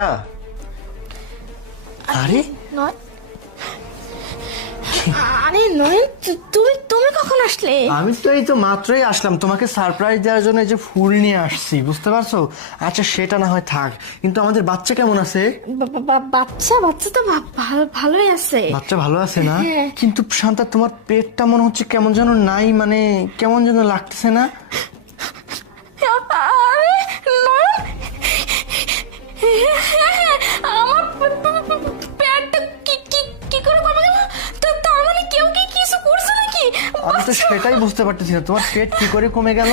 আরে নয়, আরে নয়, তুমি তুমি কখন আসলে? আমি তো এই তো মাত্রই আসলাম, তোমাকে সারপ্রাইজ দেওয়ার জন্য যে ফুল নিয়ে আসছি, বুঝতে পারছো? আচ্ছা সেটা না হয় থাক, কিন্তু আমাদের বাচ্চা কেমন আছে? বাচ্চা বাচ্চা তো ভালোই আছে। বাচ্চা ভালো আছে না? হ্যাঁ। কিন্তু শান্তা তোমার পেটটা মনে হচ্ছে কেমন যেন নাই, মানে কেমন যেন লাগতেছে না? আরে নয়, আমার পেটটা কি করে কমে গেল? তার মানে কেউ কি কিছু করছে নাকি? আমি তো সেটাই বুঝতে পারতেছি না, তোমার পেট কি করে কমে গেল?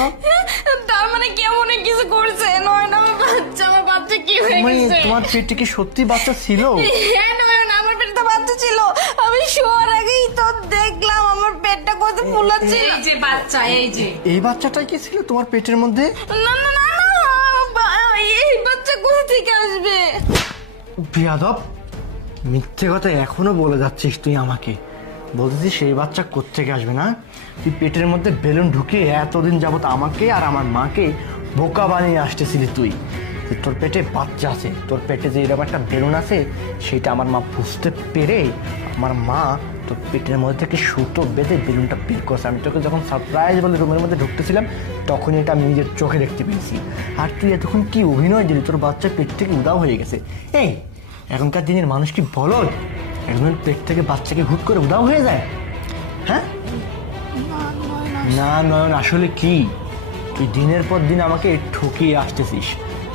তার মানে কেউ অনেক কিছু করছে। নয় না, আমার বাচ্চা কি হয়ে গেছে? তোমার পেটে কি সত্যি বাচ্চা ছিল? হ্যাঁ নয় না, আমার পেটে তো বাচ্চা ছিল। আমি শোয়ার আগেই তো দেখলাম আমার পেটটা কত ফুলাচ্ছিল। এই যে বাচ্চা, এই যে এই বাচ্চাটাই কি ছিল তোমার পেটের মধ্যে? না না না না, এই বাচ্চা কোথা থেকে আসবে? বেয়াদব, মিথ্যে কথা এখনো বলে যাচ্ছিস তুই আমাকে। বলতেছিস সেই বাচ্চা কোত্থেকে আসবে না? তুই পেটের মধ্যে বেলুন ঢুকিয়ে এতদিন যাবত আমাকে আর আমার মাকে বোকা বানিয়ে আসতেছিলি তুই। যে তোর পেটে বাচ্চা আছে, তোর পেটে যে এরকম একটা বেলুন আছে, সেটা আমার মা বুঝতে পেরে আমার মা তোর পেটের মধ্যে থেকে সুতো বেঁধে বেলুনটা বের করছে। আমি তোকে যখন সারপ্রাইজ বলে রুমের মধ্যে ঢুকতেছিলাম, তখনই এটা আমি নিজের চোখে দেখতে পেয়েছি। আর তুই এতক্ষণ কি অভিনয় দিলি? তোর বাচ্চা পেট থেকে উদাও হয়ে গেছে। এই এখনকার দিনের মানুষ কি বলদ? একজন পেট থেকে বাচ্চাকে হুট করে উদাও হয়ে যায়? হ্যাঁ না নয়ন, আসলে কি তুই দিনের পর দিন আমাকে ঠকিয়ে আসতেছিস,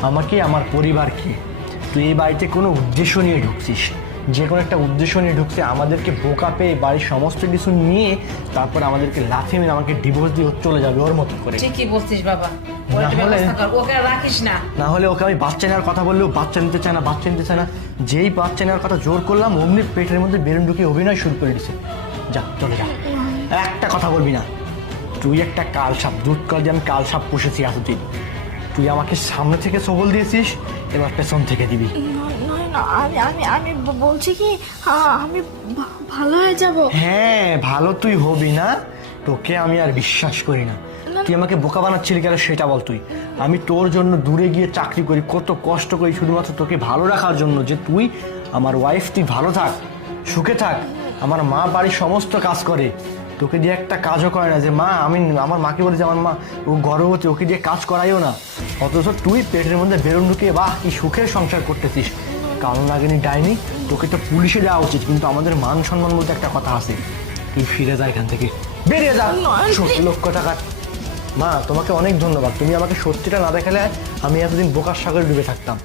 আমাকে, আমার পরিবারকে। তুই এই বাড়িতে কোনো উদ্দেশ্য নিয়ে ঢুকছিস, যে কোনো একটা উদ্দেশ্য নিয়ে ঢুকছে, আমাদেরকে বোকা পেয়ে বাড়ির সমস্ত কিছু নিয়ে তারপর আমাদেরকে লাথি মেরে আমাকে ডিভোর্স দিয়ে চলে যাবে ওর মতো করে। ঠিকই বলছিস বাবা, না হলে- ওকে রাখিস না। না হলে ওকে আমি বাচ্চা নেওয়ার কথা বললেও বাচ্চা নিতে চায় না, বাচ্চা নিতে চায় না। যেই বাচ্চা নেওয়ার কথা জোর করলাম, অমনি পেটের মধ্যে বেলুন ঢুকিয়ে অভিনয় শুরু করে দিচ্ছে। যা চলে যা, একটা কথা বলবি না। তুই একটা কাল সাপ, দুধ কল দিয়ে আমি কাল সাপ পুষেছি এতদিন। তুই আমাকে সামনে থেকে সবল দিয়েছিস, এবার পেছন থেকে দিবি। নয় না, আমি আমি আমি বলছি কি, আমি ভালো হয়ে যাব। হ্যাঁ ভালো তুই হবি না, তোকে আমি আর বিশ্বাস করি না। তুই আমাকে বোকা বানাচ্ছিলি কেন সেটা বল তুই। আমি তোর জন্য দূরে গিয়ে চাকরি করি, কত কষ্ট করি শুধুমাত্র তোকে ভালো রাখার জন্য, যে তুই আমার ওয়াইফ, তুই ভালো থাক, সুখে থাক। আমার মা বাড়ির সমস্ত কাজ করে, তোকে দিয়ে একটা কাজও করে না। যে মা, আমি আমার মাকে বলি যে আমার মা ও গর্ভবতী, ওকে দিয়ে কাজ করাইও না। অথচ তুই পেটের মধ্যে বেরোন ঢুকিয়ে বাহ কি সুখের সংসার করতেছিস। কারণ লাগেনি ডাইনি, তোকে তো পুলিশে দেওয়া উচিত, কিন্তু আমাদের মান সম্মান বলতে একটা কথা আছে। তুই ফিরে যা এখান থেকে, বেরিয়ে যা। ছোট লক্ষ টাকা। মা তোমাকে অনেক ধন্যবাদ, তুমি আমাকে সত্যিটা না দেখালে আমি এতদিন বোকার সাগরে ডুবে থাকতাম।